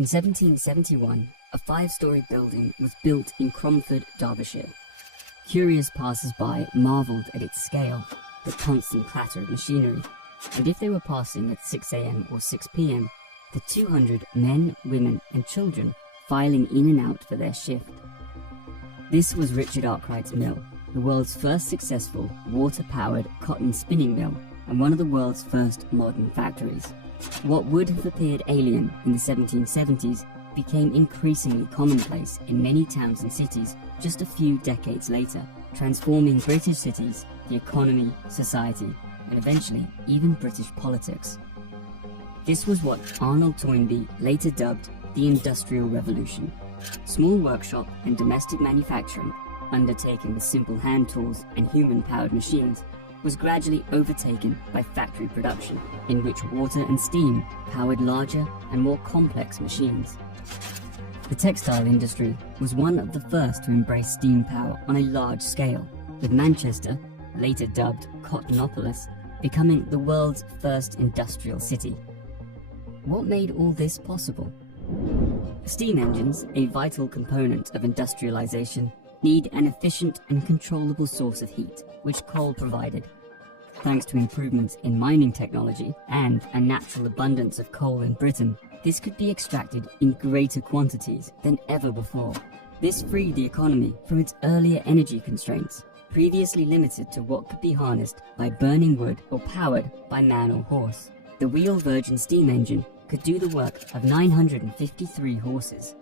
In 1771, a 5-story building was built in Cromford, Derbyshire. Curious passers-by marvelled at its scale, the constant clatter of machinery, and if they were passing at 6 a.m. or 6 p.m., the 200 men, women and children filing in and out for their shift. This was Richard Arkwright's mill, the world's first successful water-powered cotton spinning mill and one of the world's first modern factories. What would have appeared alien in the 1770s became increasingly commonplace in many towns and cities just a few decades later, transforming British cities, the economy, society, and eventually even British politics. This was what Arnold Toynbee later dubbed the Industrial Revolution. Small workshop and domestic manufacturing, undertaken with simple hand tools and human-powered machines, was gradually overtaken by factory production, in which water and steam powered larger and more complex machines. The textile industry was one of the first to embrace steam power on a large scale, with Manchester, later dubbed Cottonopolis, becoming the world's first industrial city. What made all this possible? Steam engines, a vital component of industrialization, need an efficient and controllable source of heat, which coal provided. Thanks to improvements in mining technology and a natural abundance of coal in Britain, this could be extracted in greater quantities than ever before. This freed the economy from its earlier energy constraints, previously limited to what could be harnessed by burning wood or powered by man or horse. The Wheel Virgin steam engine could do the work of 953 horses.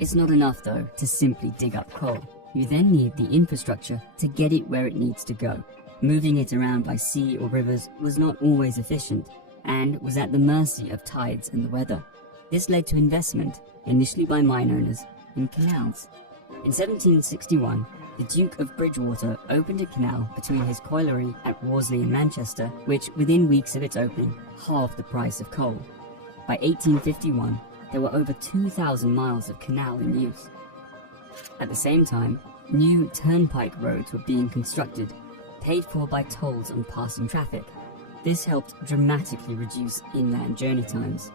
It's not enough, though, to simply dig up coal. You then need the infrastructure to get it where it needs to go. Moving it around by sea or rivers was not always efficient, and was at the mercy of tides and the weather. This led to investment, initially by mine owners, in canals. In 1761, the Duke of Bridgewater opened a canal between his colliery at Worsley and Manchester, which, within weeks of its opening, halved the price of coal. By 1851, there were over 2,000 miles of canal in use. At the same time, new turnpike roads were being constructed, paid for by tolls on passing traffic. This helped dramatically reduce inland journey times.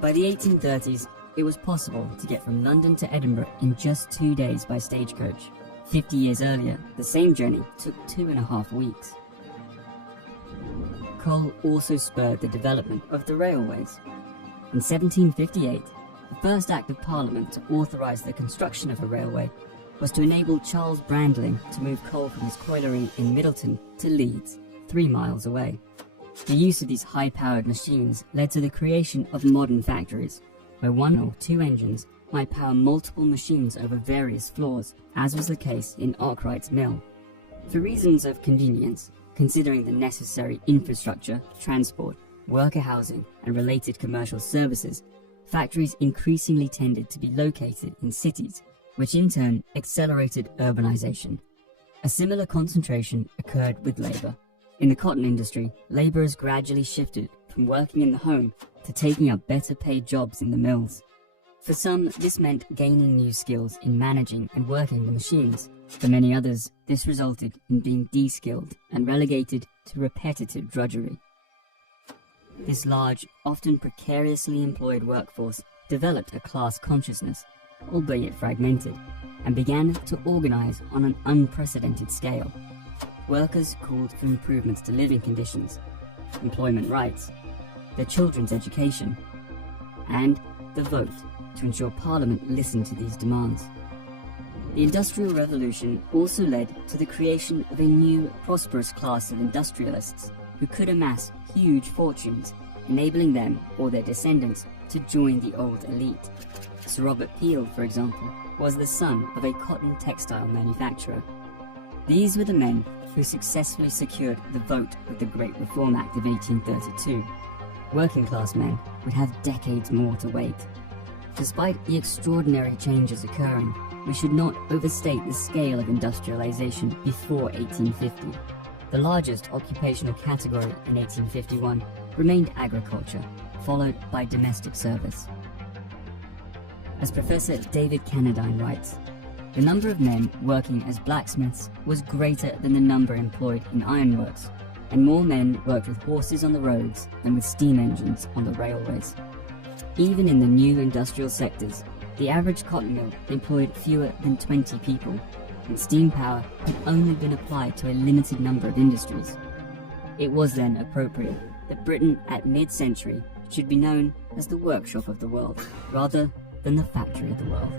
By the 1830s, it was possible to get from London to Edinburgh in just 2 days by stagecoach. 50 years earlier, the same journey took 2.5 weeks. Coal also spurred the development of the railways. In 1758, the first Act of Parliament to authorise the construction of a railway was to enable Charles Brandling to move coal from his colliery in Middleton to Leeds, 3 miles away. The use of these high-powered machines led to the creation of modern factories, where 1 or 2 engines might power multiple machines over various floors, as was the case in Arkwright's mill. For reasons of convenience, considering the necessary infrastructure, transport, worker housing, and related commercial services, factories increasingly tended to be located in cities, which in turn accelerated urbanization. A similar concentration occurred with labor. In the cotton industry, laborers gradually shifted from working in the home to taking up better paid jobs in the mills. For some, this meant gaining new skills in managing and working the machines. For many others, this resulted in being de-skilled and relegated to repetitive drudgery. This large, often precariously employed workforce developed a class consciousness, albeit fragmented, and began to organize on an unprecedented scale. Workers called for improvements to living conditions, employment rights, their children's education, and the vote to ensure Parliament listened to these demands. The Industrial Revolution also led to the creation of a new, prosperous class of industrialists who could amass huge fortunes, enabling them or their descendants to join the old elite. Sir Robert Peel, for example, was the son of a cotton textile manufacturer. These were the men who successfully secured the vote with the Great Reform Act of 1832. Working class men would have decades more to wait. Despite the extraordinary changes occurring, we should not overstate the scale of industrialization before 1850. The largest occupational category in 1851 remained agriculture, followed by domestic service. As Professor David Cannadine writes, the number of men working as blacksmiths was greater than the number employed in ironworks, and more men worked with horses on the roads than with steam engines on the railways. Even in the new industrial sectors, the average cotton mill employed fewer than 20 people, and steam power had only been applied to a limited number of industries. It was then appropriate that Britain at mid-century should be known as the workshop of the world, rather than the factory of the world.